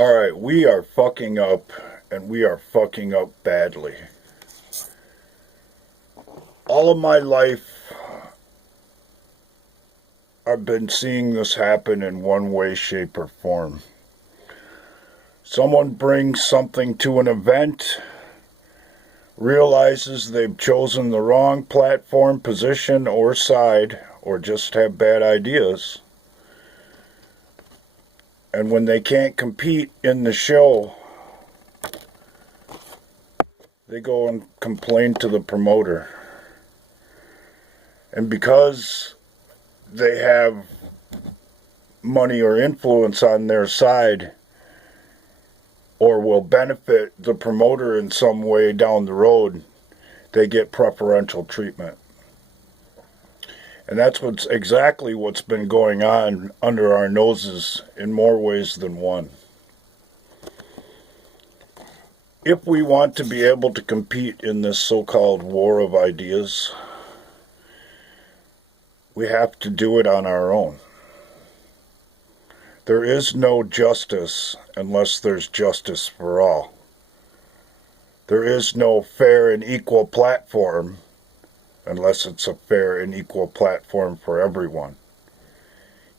Alright, we are fucking up, and we are fucking up badly. All of my life, I've been seeing this happen in one way, shape, or form. Someone brings something to an event, realizes they've chosen the wrong platform, position, or side, or just have bad ideas. And when they can't compete in the show, they go and complain to the promoter. And because they have money or influence on their side, or will benefit the promoter in some way down the road, they get preferential treatment. And that's exactly what's been going on under our noses in more ways than one. If we want to be able to compete in this so-called war of ideas, we have to do it on our own. There is no justice unless there's justice for all. There is no fair and equal platform unless it's a fair and equal platform for everyone.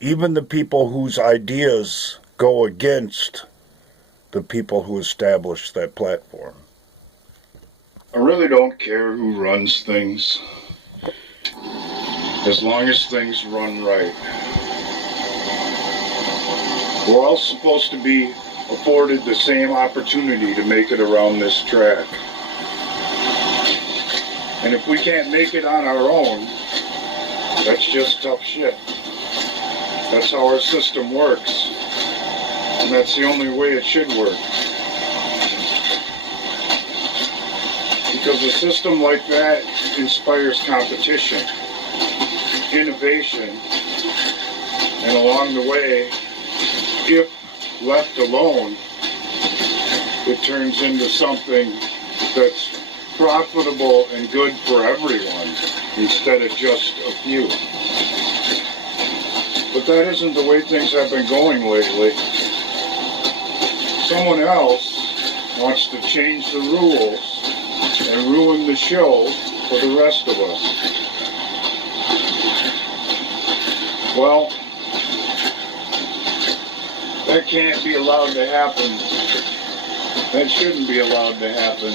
Even the people whose ideas go against the people who establish that platform. I really don't care who runs things, as long as things run right. We're all supposed to be afforded the same opportunity to make it around this track. And if we can't make it on our own, that's just tough shit. That's how our system works. And that's the only way it should work. Because a system like that inspires competition, innovation, and along the way, if left alone, it turns into something that's profitable and good for everyone instead of just a few. But that isn't the way things have been going lately. Someone else wants to change the rules and ruin the show for the rest of us. Well, that can't be allowed to happen. That shouldn't be allowed to happen.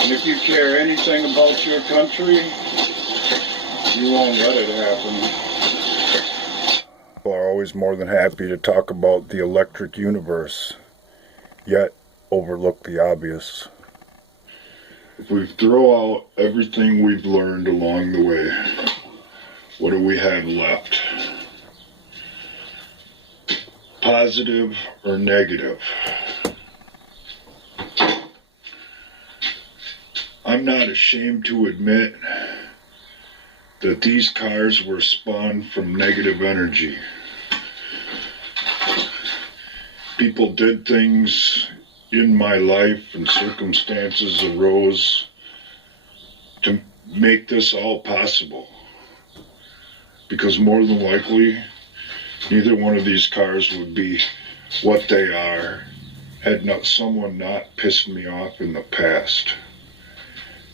And if you care anything about your country, you won't let it happen. People are always more than happy to talk about the electric universe, yet overlook the obvious. If we throw out everything we've learned along the way, what do we have left? Positive or negative? I'm not ashamed to admit that these cars were spawned from negative energy. People did things in my life and circumstances arose to make this all possible. Because more than likely, neither one of these cars would be what they are had someone not pissed me off in the past.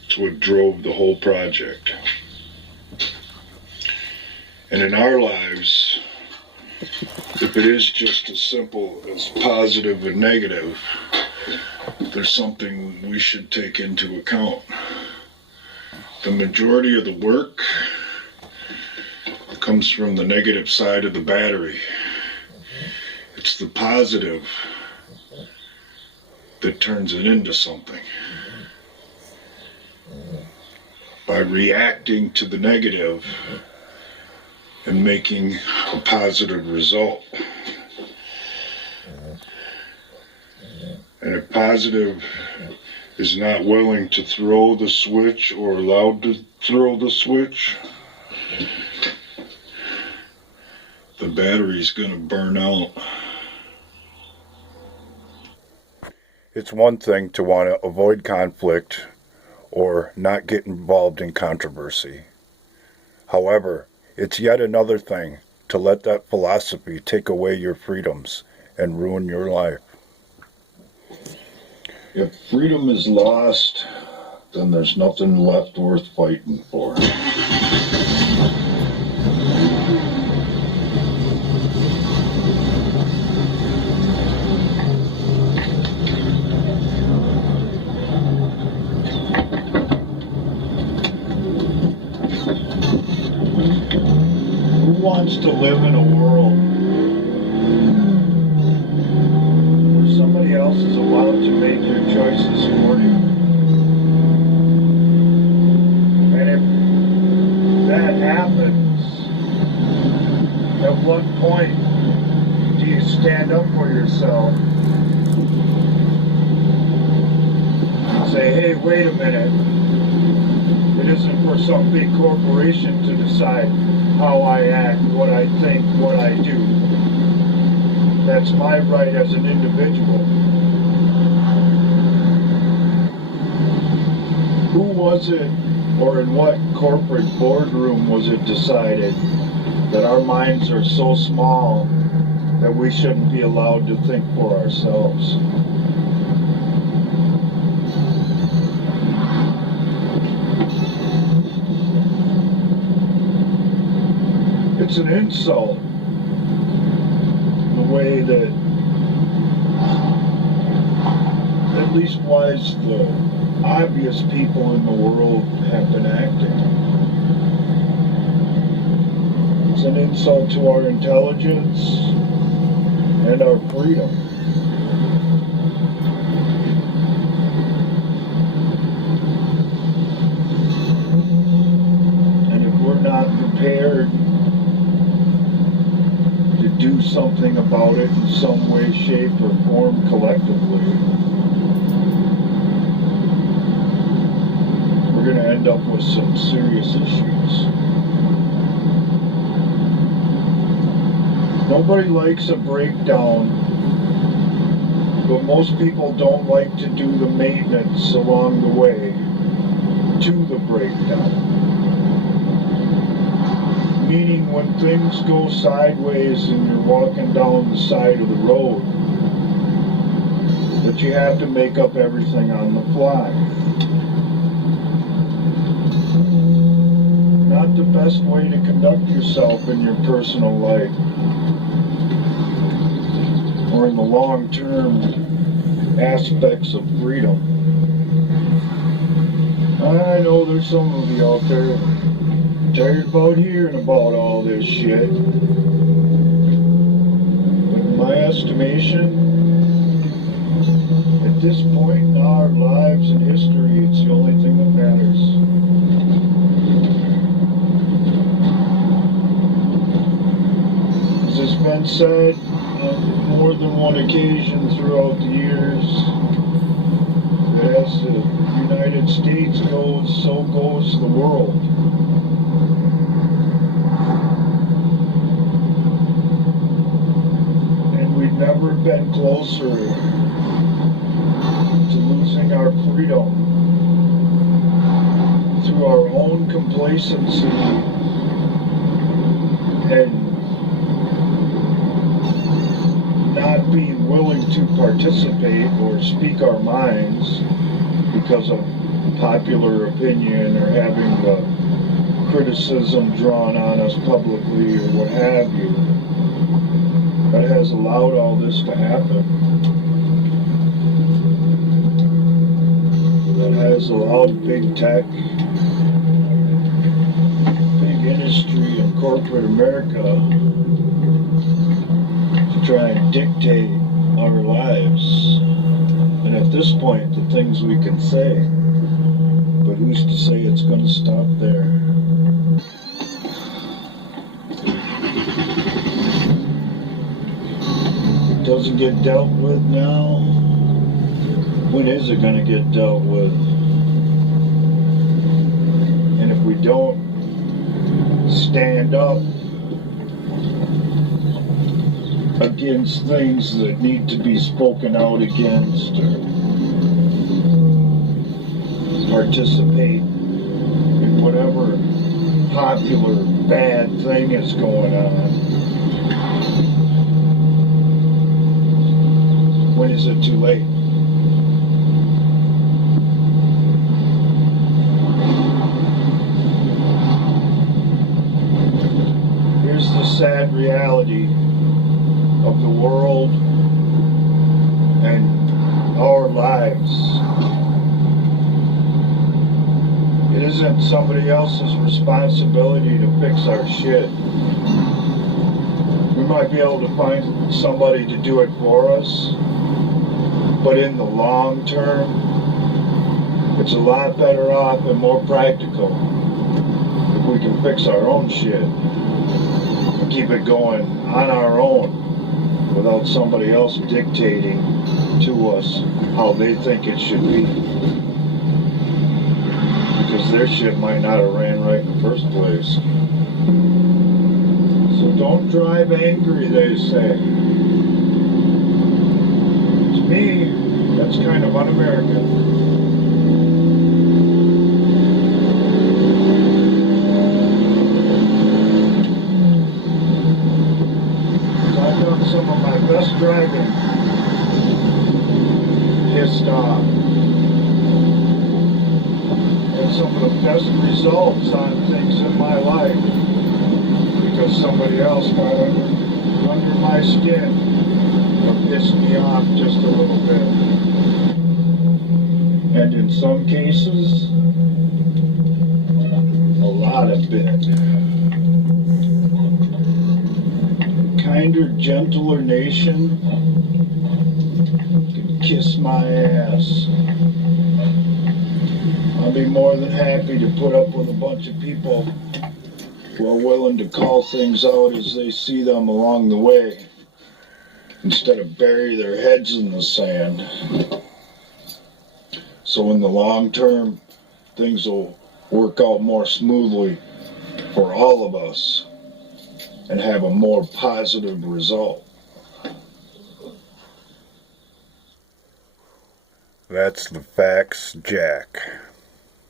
It's what drove the whole project. And in our lives, if it is just as simple as positive and negative, there's something we should take into account. The majority of the work comes from the negative side of the battery. It's the positive that turns it into something. By reacting to the negative and making a positive result. And if positive is not willing to throw the switch or allowed to throw the switch, the battery's gonna burn out. It's one thing to want to avoid conflict or not get involved in controversy. However, it's yet another thing to let that philosophy take away your freedoms and ruin your life. If freedom is lost, then there's nothing left worth fighting for. Who wants to live in a world where somebody else is allowed to make your choices for you? And if that happens, at what point do you stand up for yourself and say, hey, wait a minute, it isn't for some big corporation to decide how I act, what I think, what I do. That's my right as an individual. Who was it, or in what corporate boardroom was it decided that our minds are so small that we shouldn't be allowed to think for ourselves? It's an insult, the way that at least wise the obvious people in the world have been acting. It's an insult to our intelligence and our freedom. And if we're not prepared to do something about it in some way, shape, or form collectively, we're going to end up with some serious issues. Nobody likes a breakdown, but most people don't like to do the maintenance along the way to the breakdown. Meaning when things go sideways and you're walking down the side of the road, that you have to make up everything on the fly. Not the best way to conduct yourself in your personal life or in the long-term aspects of freedom. I know there's some of you out there tired about hearing about all this shit. But in my estimation, at this point in our lives and history, it's the only thing that matters. As has been said on more than one occasion throughout the years, that as the United States goes, so goes the world. We've never been closer to losing our freedom through our own complacency and not being willing to participate or speak our minds because of popular opinion or having the criticism drawn on us publicly or what have you. That has allowed all this to happen. That has allowed big tech, big industry, and corporate America to try and dictate our lives. And at this point, the things we can say, but who's to say it's going to stop there? Doesn't get dealt with now, when is it going to get dealt with? And if we don't stand up against things that need to be spoken out against or participate in whatever popular bad thing is going on, is it too late? Here's the sad reality of the world and our lives. It isn't somebody else's responsibility to fix our shit. We might be able to find somebody to do it for us, but in the long term, it's a lot better off and more practical if we can fix our own shit and keep it going on our own without somebody else dictating to us how they think it should be. Because their shit might not have ran right in the first place. So don't drive angry, they say. To me, that's kind of un-American. I've done some of my best driving pissed off. And some of the best results on things in my life because somebody else got under my skin or pissed me off just a little bit. And in some cases, a lot of bit. Kinder, gentler nation can kiss my ass. I'll be more than happy to put up with a bunch of people who are willing to call things out as they see them along the way, instead of bury their heads in the sand. So in the long term, things will work out more smoothly for all of us and have a more positive result. That's the facts, Jack.